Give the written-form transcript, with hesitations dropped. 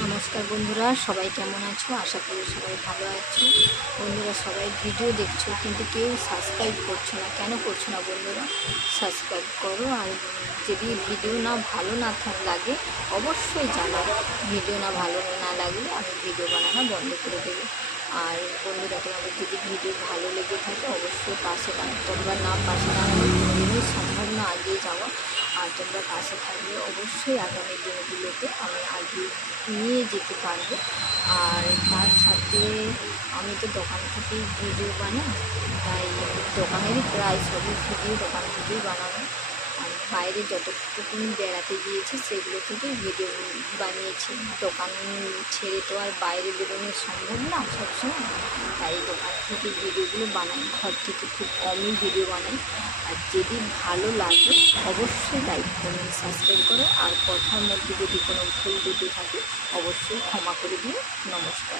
নমস্কার বন্ধুরা, সবাই কেমন আছো? আশা করি সবাই ভালো আছো। বন্ধুরা, সবাই ভিডিও দেখছো কিন্তু কেউ সাবস্ক্রাইব করছো না। কেন করছো না বন্ধুরা? সাবস্ক্রাইব করো। আর যদি ভিডিও না ভালো না লাগে অবশ্যই জানাও। ভিডিও না ভালো না লাগলে আমি ভিডিও বানানো বন্ধ করে দেবো। আর বন্ধুরা, তোমাদের যদি ভিডিও ভালো লেগে থাকে অবশ্যই পাশে দাঁড়াও। তোমরা না পাশে দাঁড়ালে কোনোদিনই সম্ভব না এগিয়ে যাওয়া। আর তোমরা পাশে থাকলে অবশ্যই আগামী দিনগুলোতে আমি আগিয়ে নিয়ে যেতে পারবো। আর তার সাথে আমি তো দোকান থেকেই ভিডিও বানাই, তাই দোকানেরই প্রায় সবই ভিডিও দোকান থেকেই বানানো। আর বাইরে যতটুকু বেড়াতে গিয়েছি সেগুলো থেকেই ভিডিও বানিয়েছি। দোকান ছেড়ে তো আর বাইরে বেরোনো সম্ভব না সবসময়, তাই দোকান থেকে ভিডিওগুলো বানাই। ঘর থেকে খুব কমই ভিডিও বানাই। আর যদি ভালো লাগে অবশ্যই লাইক কমেন্ট সাবস্ক্রাইব করো। আর কথার মধ্যে যদি কোনো ভুল ত্রুটি থাকে অবশ্যই ক্ষমা করে দিও। নমস্কার।